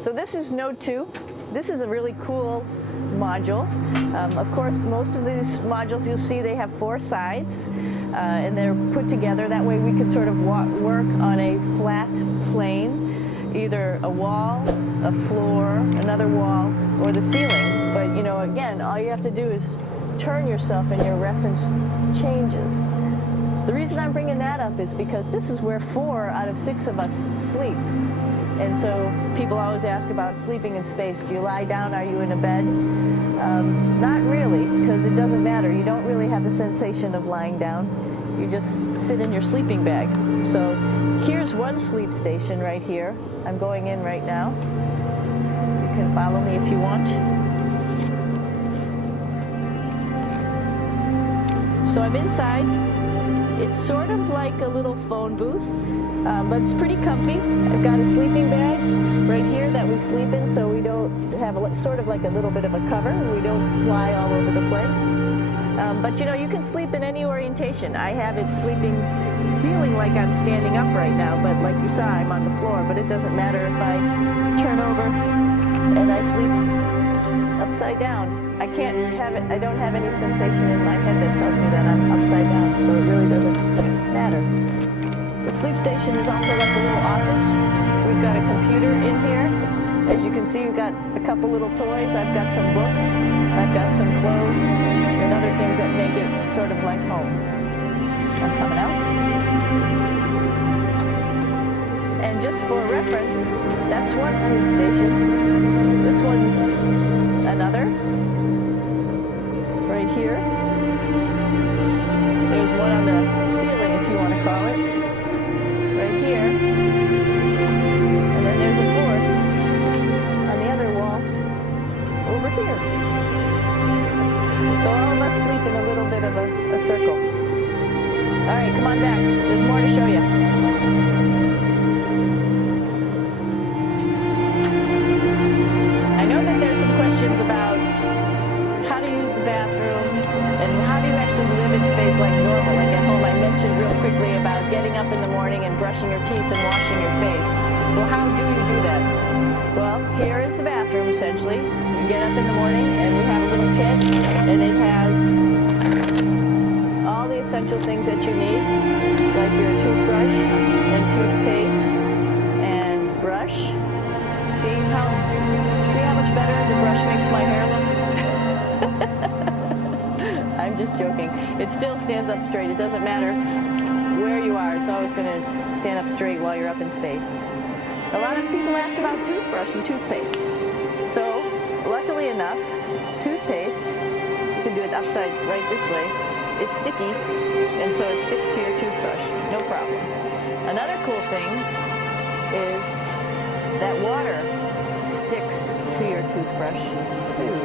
So this is node 2. This is a really cool module. Of course, most of these modules you'll see they have 4 sides, and they're put together. That way we could sort of work on a flat plane, either a wall, a floor, another wall, or the ceiling. But you know, again, all you have to do is turn yourself and your reference changes. The reason I'm bringing that up is because this is where 4 out of 6 of us sleep. And so people always ask about sleeping in space. Do you lie down? Are you in a bed? Not really, because it doesn't matter. You don't really have the sensation of lying down. You just sit in your sleeping bag. So here's one sleep station right here. I'm going in right now. You can follow me if you want. So I'm inside. It's sort of like a little phone booth, but it's pretty comfy. I've got a sleeping bag right here that we sleep in, so we don't have sort of like a little bit of a cover. We don't fly all over the place. But you know, you can sleep in any orientation. I have it sleeping, feeling like I'm standing up right now, but like you saw, I'm on the floor. But it doesn't matter if I turn over and I sleep upside down. I don't have any sensation in my head that tells me that I'm upside down, so it really doesn't matter. The sleep station is also like a little office. We've got a computer in here. As you can see, we've got a couple little toys. I've got some books. I've got some clothes and other things that make it sort of like home. I'm coming out. And just for reference, that's one sleep station. This one's another. Right here. There's one on the ceiling, if you want to call it. Right here. And then there's a fourth on the other wall over here. So all of us sleep in a little bit of a circle. All right, come on back. There's more to show you. I know that there's some questions about how to use the bathroom, and how do you actually live in space like normal, like at home. I mentioned real quickly about getting up in the morning and brushing your teeth and washing your face. Well, how do you do that? Well, here is the bathroom, essentially. You get up in the morning, and we have a little kit, and it has all the essential things that you need, like your toothbrush and toothpaste and brush. See how much better the brush makes my hair look? I'm just joking. It still stands up straight. It doesn't matter where you are. It's always going to stand up straight while you're up in space. A lot of people ask about toothbrush and toothpaste. So, luckily enough, toothpaste, you can do it upside right this way, is sticky, and so it sticks to your toothbrush. No problem. Another cool thing is that water sticks to your toothbrush too.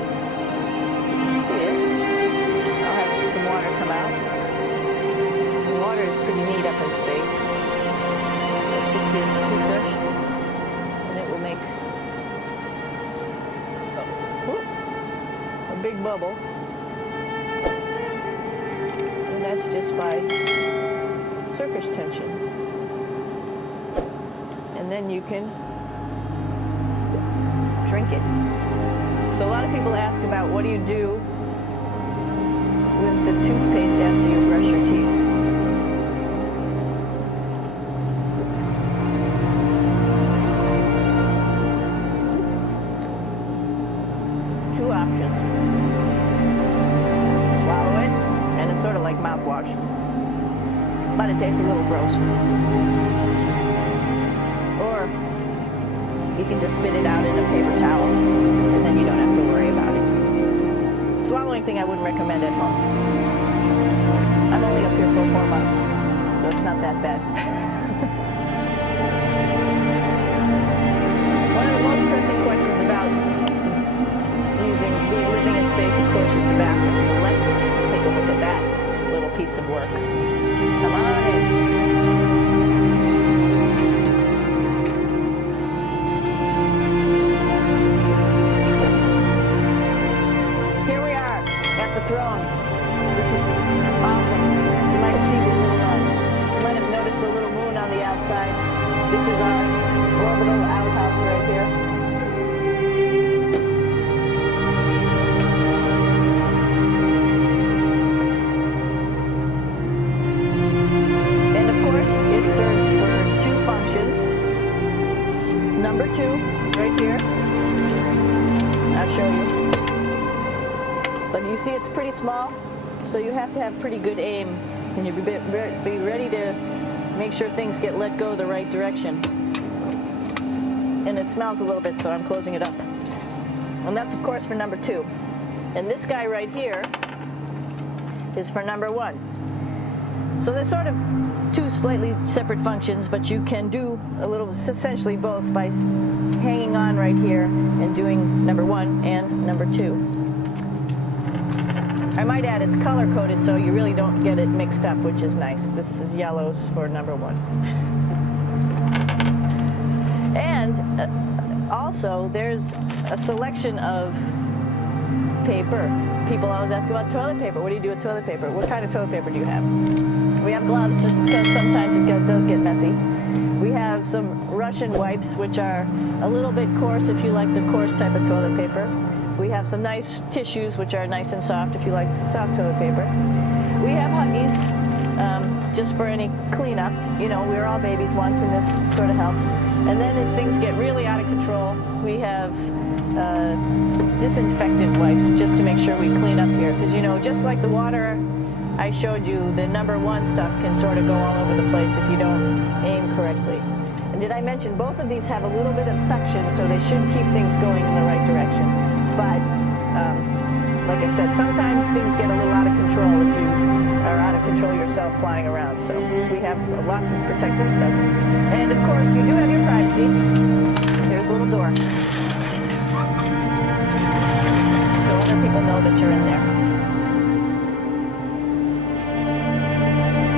See it? I'll have some water come out. The water is pretty neat up in space. Just stick to its toothbrush, and it will make a big bubble. And that's just by surface tension. And then you can drink it. So a lot of people ask about what do you do with the toothpaste after you brush your teeth. Two options. Swallow it, and it's sort of like mouthwash, but it tastes a little gross. Or you can just spit it out in a paper towel, and then you don't have to worry about it. Swallowing thing I wouldn't recommend at home. I'm only up here for 4 months, so it's not that bad. One of the most pressing questions about living in space, of course, is the bathroom. So let's take a look at that little piece of work. Come on in. Throne. This is awesome. You might see the little, you might have noticed the little moon on the outside. number 2, right here. I'll show you. But you see it's pretty small, so you have to have pretty good aim, and you be ready to make sure things get let go the right direction. And it smells a little bit, so I'm closing it up. And that's, of course, for number 2. And this guy right here is for number 1. So they're sort of 2 slightly separate functions, but you can do a little, essentially both, by hanging on right here and doing number 1 and number 2. I might add it's color-coded, so you really don't get it mixed up, which is nice. This is yellows for number 1. And also, there's a selection of paper. People always ask about toilet paper. What do you do with toilet paper? What kind of toilet paper do you have? We have gloves, just because sometimes it does get messy. We have some Russian wipes, which are a little bit coarse if you like the coarse type of toilet paper. We have some nice tissues, which are nice and soft if you like soft toilet paper. We have Huggies, just for any cleanup. You know, we're all babies once, and this sort of helps. And then if things get really out of control, we have disinfectant wipes, just to make sure we clean up here. Because, you know, just like the water I showed you, the number 1 stuff can sort of go all over the place if you don't aim correctly. And did I mention both of these have a little bit of suction, so they should keep things going in the right direction. But, like I said, sometimes things get a little out of control if you are out of control yourself flying around. So we have lots of protective stuff. And, of course, you do have your privacy. There's a little door, so other people know that you're in there.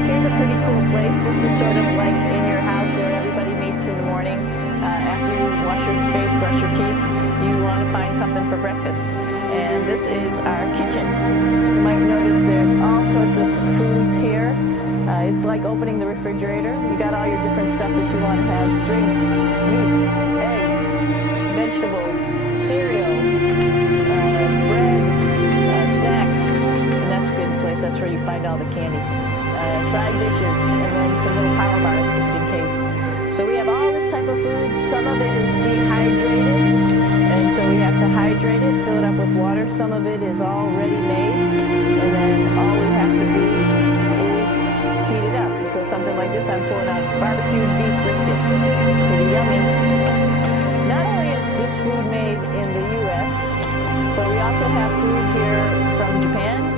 Here's a pretty cool place. This is sort of like in your house where everybody meets in the morning. After you wash your face, brush your teeth, you want to find something for breakfast. And this is our kitchen. You might notice there's all sorts of foods here. It's like opening the refrigerator. You got all your different stuff that you want to have. Drinks, meats, eggs, vegetables, cereals, bread, snacks. And that's a good place. That's where you find all the candy. Side dishes, and then some little power bars just in case. So we have all this type of food. Some of it is dehydrated, and so we have to hydrate it, fill it up with water. Some of it is already made, and then all we have to do is heat it up. So something like this, I'm pulling out barbecued beef brisket. Pretty yummy. Not only is this food made in the U.S., but we also have food here from Japan.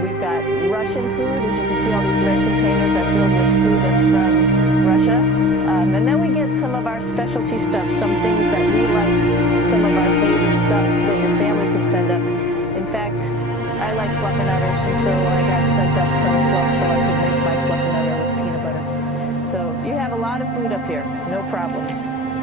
We've got Russian food. As you can see, all these red containers are filled with food that's from Russia. And then we get some of our specialty stuff, some things that we like, some of our favorite stuff that your family can send up. In fact, I like fluffernutters, and so I got sent up some fluff so I could make my fluffernutter with peanut butter. So you have a lot of food up here, no problems.